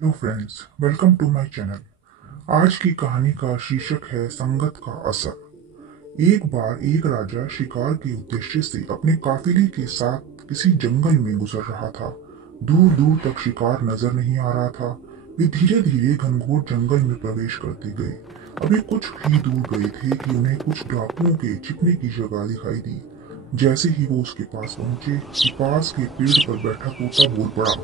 Hello friends, welcome to my channel. आज की कहानी का शीर्षक है संगत का असर। एक बार एक राजा शिकार के उद्देश्य से अपने काफिले के साथ किसी जंगल में गुजर रहा था। दूर दूर तक शिकार नजर नहीं आ रहा था। वे धीरे धीरे घनघोर जंगल में प्रवेश करते गए। अभी कुछ ही दूर गए थे कि उन्हें कुछ डाकुओं के छिपने की जगह दिखाई दी। जैसे ही वो उसके पास पहुंचे कि पास के पेड़ पर बैठा तोता बोल पड़ा,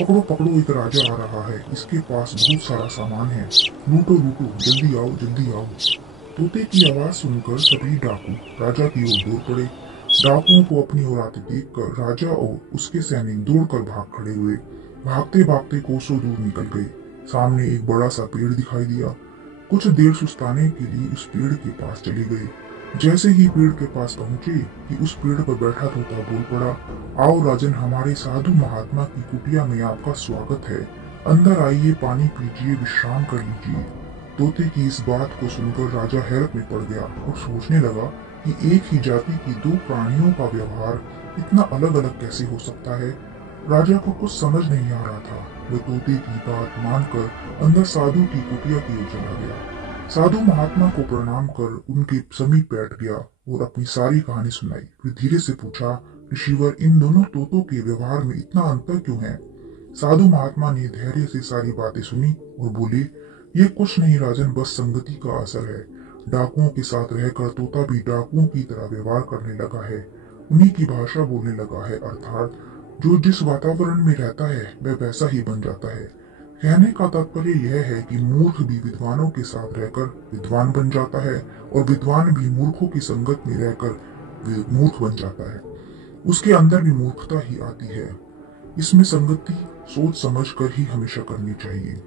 पकड़ो पकड़ो, एक राजा आ रहा है, इसके पास बहुत सारा सामान है, लूटो लूटो, जल्दी आओ जल्दी आओ। तोते की आवाज सुनकर सभी डाकू राजा की ओर दौड़ पड़े। डाकुओं को अपनी ओर आते देखकर राजा और उसके सैनिक दौड़कर भाग खड़े हुए। भागते भागते कोसों दूर निकल गए। सामने एक बड़ा सा पेड़ दिखाई दिया। कुछ देर सुस्ताने के लिए उस पेड़ के पास चले गए। जैसे ही पेड़ के पास पहुंचे कि उस पेड़ पर बैठा तोता बोल पड़ा, आओ राजन, हमारे साधु महात्मा की कुटिया में आपका स्वागत है। अंदर आइए, पानी पीजिए, विश्राम कर लीजिए। तोते की इस बात को सुनकर राजा हैरत में पड़ गया और सोचने लगा कि एक ही जाति की दो प्राणियों का व्यवहार इतना अलग अलग कैसे हो सकता है। राजा को कुछ समझ नहीं आ रहा था। वह तोते की बात मानकर अंदर साधु की कुटिया की ओर चला गया। साधु महात्मा को प्रणाम कर उनके समीप बैठ गया और अपनी सारी कहानी सुनाई। फिर धीरे से पूछा, ऋषिवर, इन दोनों तोतों के व्यवहार में इतना अंतर क्यों है? साधु महात्मा ने धैर्य से सारी बातें सुनी और बोले, ये कुछ नहीं राजन, बस संगति का असर है। डाकुओं के साथ रहकर तोता भी डाकुओं की तरह व्यवहार करने लगा है, उन्हीं की भाषा बोलने लगा है, अर्थात जो जिस वातावरण में रहता है वह वैसा ही बन जाता है। कहने का तात्पर्य यह है कि मूर्ख भी विद्वानों के साथ रहकर विद्वान बन जाता है और विद्वान भी मूर्खों की संगत में रहकर मूर्ख बन जाता है। उसके अंदर भी मूर्खता ही आती है। इसमें संगति सोच समझ कर ही हमेशा करनी चाहिए।